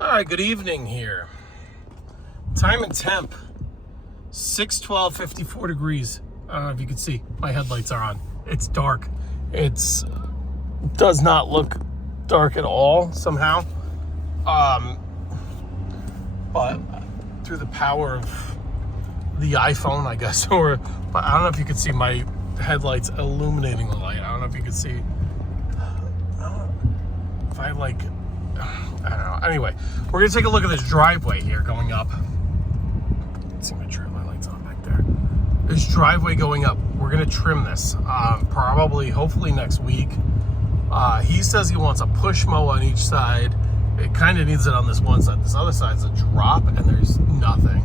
All right, good evening here. Time and temp, 6:12, 54 degrees. I don't know if you can see. My headlights are on. It's dark. It's does not look dark at all somehow. But through the power of the iPhone, I guess, but I don't know if you could see my headlights illuminating the light. I don't know if you could see. If I like. I don't know. Anyway, we're going to take a look at this driveway here going up. Let's see my trailer lights on back there. This driveway going up, we're going to trim this probably, hopefully next week. He says he wants a push mow on each side. It kind of needs it on this one side. This other side's a drop and there's nothing.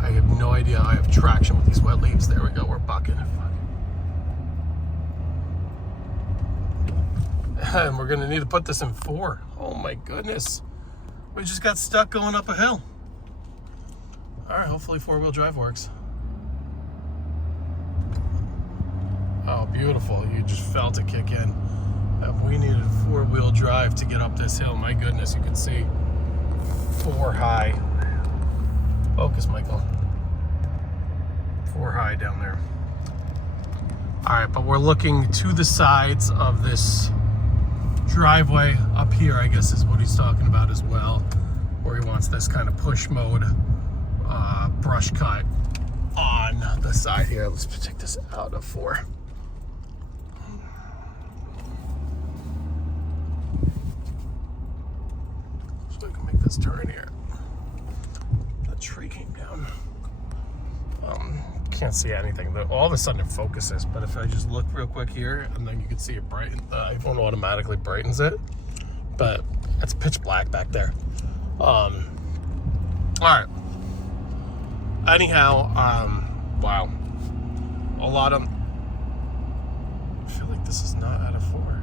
I have no idea I have traction with these wet leaves. There we go. We're bucking. And we're going to need to put this in 4. Oh my goodness. We just got stuck going up a hill. All right, hopefully 4-wheel drive works. Oh, beautiful. You just felt it kick in. We needed 4-wheel drive to get up this hill. My goodness, you can see 4 high. Focus, Michael. 4 high down there. All right, but we're looking to the sides of this driveway up here, I guess is what he's talking about as well, where he wants this kind of push mode brush cut on the side here. Let's take this out of 4. So I can make this turn here. The tree came down. Can't see anything. All of a sudden it focuses, but if I just look real quick here, and then you can see it brighten. The iPhone automatically brightens it, but it's pitch black back there. All right. Anyhow, wow. A lot of. I feel like this is not out of 4.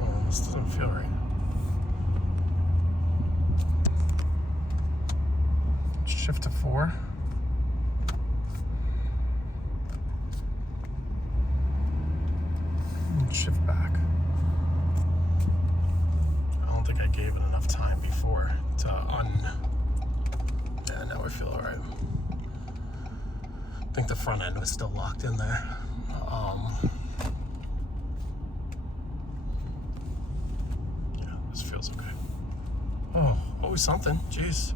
Oh, this doesn't feel right. Shift to 4. And shift back. I don't think I gave it enough time before to Yeah, now I feel all right. I think the front end was still locked in there. Yeah, this feels okay. Oh, always something. Jeez.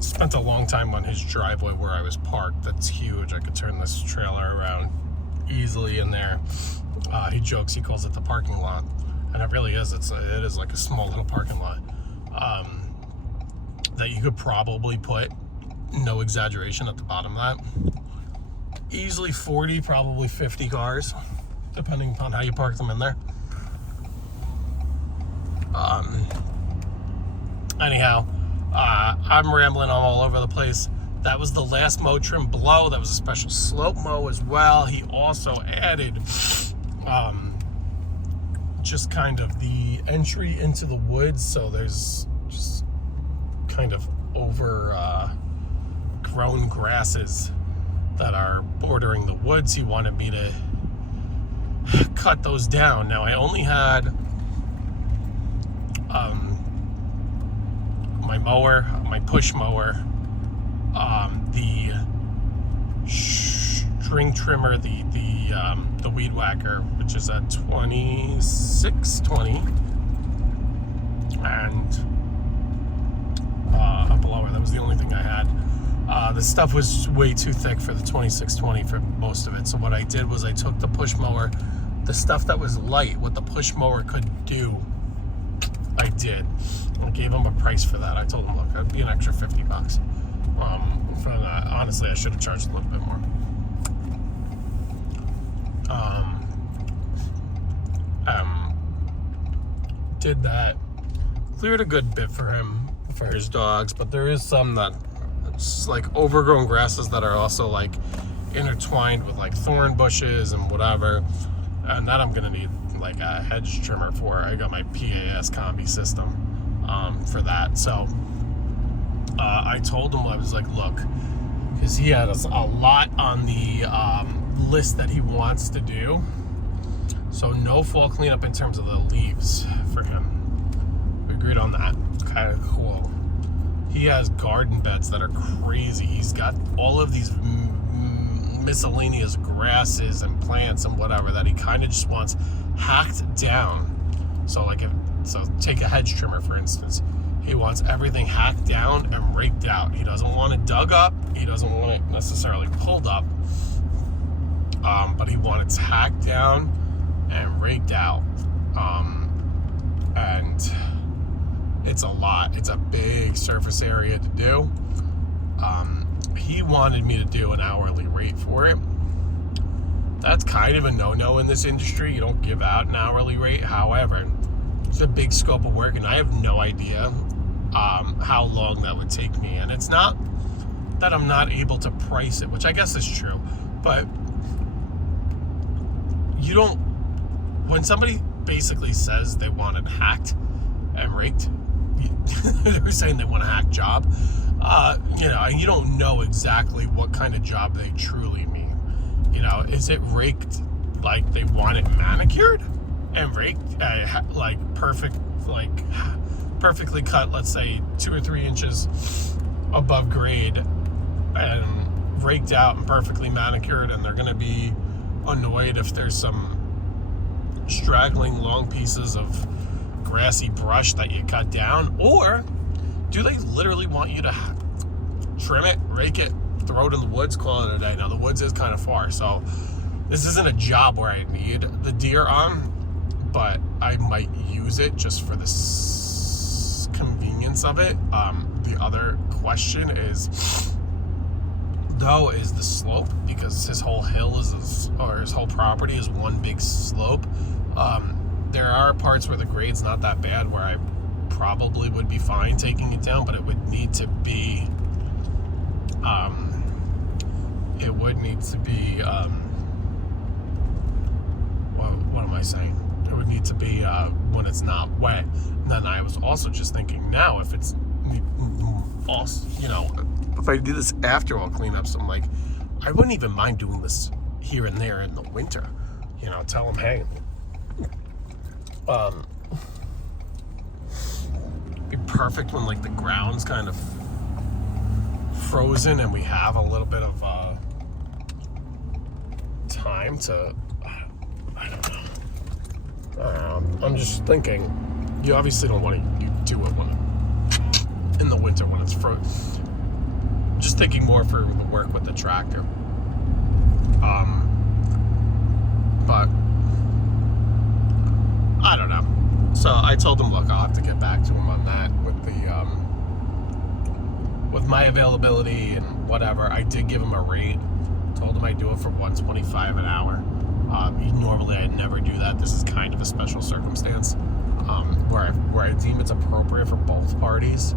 Spent a long time on his driveway where I was parked. That's huge. I could turn this trailer around easily in there. He jokes, he calls it the parking lot, and it really is. It is like a small little parking lot that you could probably put, no exaggeration, at the bottom of that. Easily 40, probably 50 cars, depending upon how you park them in there. Anyhow, I'm rambling all over the place. That was the last mow trim below. That was a special slope mow as well. He also added just kind of the entry into the woods. So there's just kind of overgrown grasses that are bordering the woods. He wanted me to cut those down. Now I only had my mower, my push mower, the string trimmer, the weed whacker, which is at 2620, and a blower. That was the only thing I had. The stuff was way too thick for the 2620 for most of it. So what I did was I took the push mower, the stuff that was light, what the push mower could do, I did. I gave him a price for that. I told him, look, it'd be an extra $50. For that, honestly, I should have charged a little bit more. Did that. Cleared a good bit for him, for his dogs, but there is some that it's like overgrown grasses that are also like intertwined with like thorn bushes and whatever. And that I'm gonna need like a hedge trimmer for. I got my PAS combi system for that. So I told him, I was like, look, because he had a lot on the list that he wants to do. So no fall cleanup in terms of the leaves for him. We agreed on that. Kind of cool. He has garden beds that are crazy. He's got all of these miscellaneous grasses and plants and whatever that he kind of just wants hacked down. So like take a hedge trimmer for instance. He wants everything hacked down and raked out. He doesn't want it dug up. He doesn't want it necessarily pulled up. But he wants it hacked down and raked out. And it's a lot. It's a big surface area to do. He wanted me to do an hourly rate for it. That's kind of a no-no in this industry. You don't give out an hourly rate. However, it's a big scope of work, and I have no idea how long that would take me. And it's not that I'm not able to price it, which I guess is true, but you don't, when somebody basically says they want it hacked and raked, they're saying they want a hack job, and you don't know exactly what kind of job they truly mean. Is it raked like they want it manicured and raked, like perfectly cut, let's say 2 or 3 inches above grade, and raked out and perfectly manicured, and they're going to be annoyed if there's some straggling long pieces of grassy brush that you cut down? Or do they literally want you to trim it, rake it, throw it in the woods, call it a day? Now the woods is kind of far, so this isn't a job where I need the deer on, but I might use it just for the convenience of it. The other question is the slope, because his whole hill his whole property is one big slope. There are parts where the grade's not that bad where I probably would be fine taking it down, but it would need to be what am I saying? It would need to be when it's not wet. And then I was also just thinking, now if it's if I do this after all cleanups, I'm like, I wouldn't even mind doing this here and there in the winter. Tell them, hey, be perfect when like the ground's kind of frozen and we have a little bit of time to, I don't know. I'm just thinking, you obviously don't want to do it in the winter when it's frozen. Just thinking more for the work with the tractor. But I don't know. So I told him, look, I'll have to get back to him on that with my availability and whatever. I did give him a rate. Told him I'd do it for $125 an hour. Normally I'd never do that. This is kind of a special circumstance where I deem it's appropriate for both parties.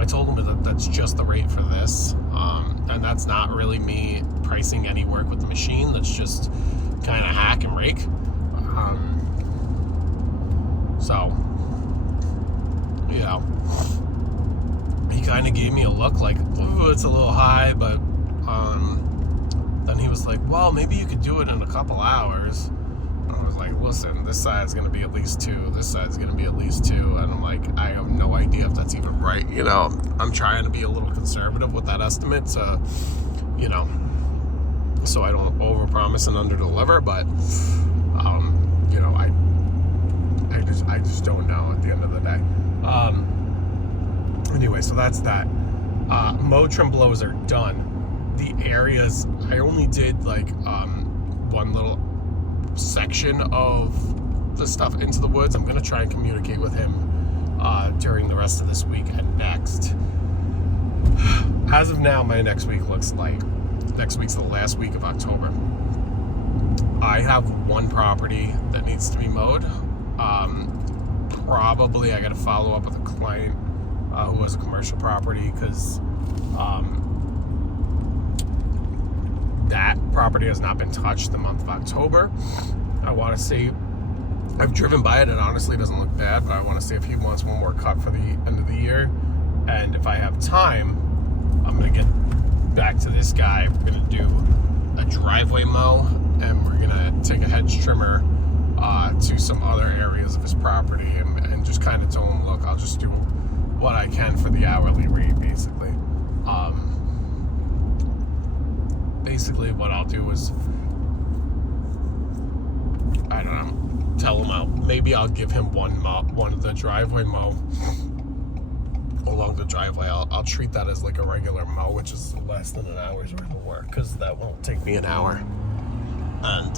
I told him that that's just the rate for this, and that's not really me pricing any work with the machine. That's just kind of hack and rake. So, he kind of gave me a look like, ooh, it's a little high, but then he was like, well, maybe you could do it in a couple hours. I was like, listen, this side's going to be at least 2. This side's going to be at least 2. And I'm like, I have no idea if that's even right. I'm trying to be a little conservative with that estimate, so I don't overpromise and underdeliver. But, I just don't know at the end of the day. Anyway, so that's that. Mow trim blows are done. The areas, I only did like one little section of the stuff into the woods. I'm going to try and communicate with him during the rest of this week and next. As of now, my next week looks like next week's the last week of October. I have one property that needs to be mowed. Probably I got to follow up with a client who has a commercial property, because that property has not been touched the month of October. I want to see, I've driven by it and honestly it doesn't look bad, but I want to see if he wants one more cut for the end of the year. And if I have time, I'm going to get back to this guy. We're gonna do a driveway mow, and we're gonna take a hedge trimmer to some other areas of his property, and just kind of tell him, look, I'll just do what I can for the hourly rate, basically. Basically what I'll do is, I don't know, tell him maybe I'll give him one of the driveway mow along the driveway. I'll treat that as like a regular mow, which is less than an hour's worth of work, because that won't take me an hour. And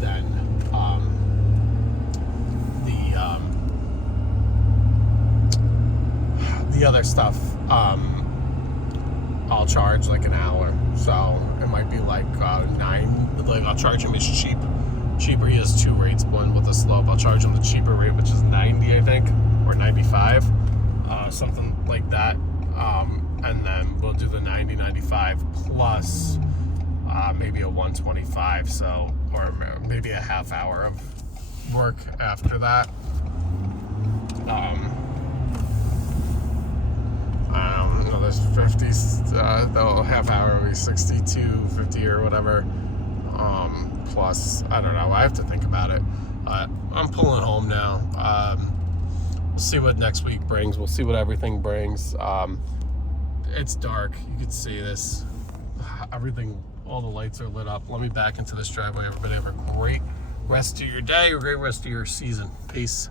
then the other stuff, I'll charge like an hour, so it might be like $9. Like, I'll charge him his cheaper. He has 2 rates, one with a slope. I'll charge him the cheaper rate, which is 90, I think, or 95, something like that. And then we'll do the 90, 95 plus maybe a 125, so, or maybe a half hour of work after that. There's 50, the half hour will be 62, 50 or whatever. Plus, I don't know, I have to think about it. I'm pulling home now. We'll see what next week brings. We'll see what everything brings. It's dark, you can see this. Everything, all the lights are lit up. Let me back into this driveway. Everybody have a great rest of your day, a great rest of your season. Peace.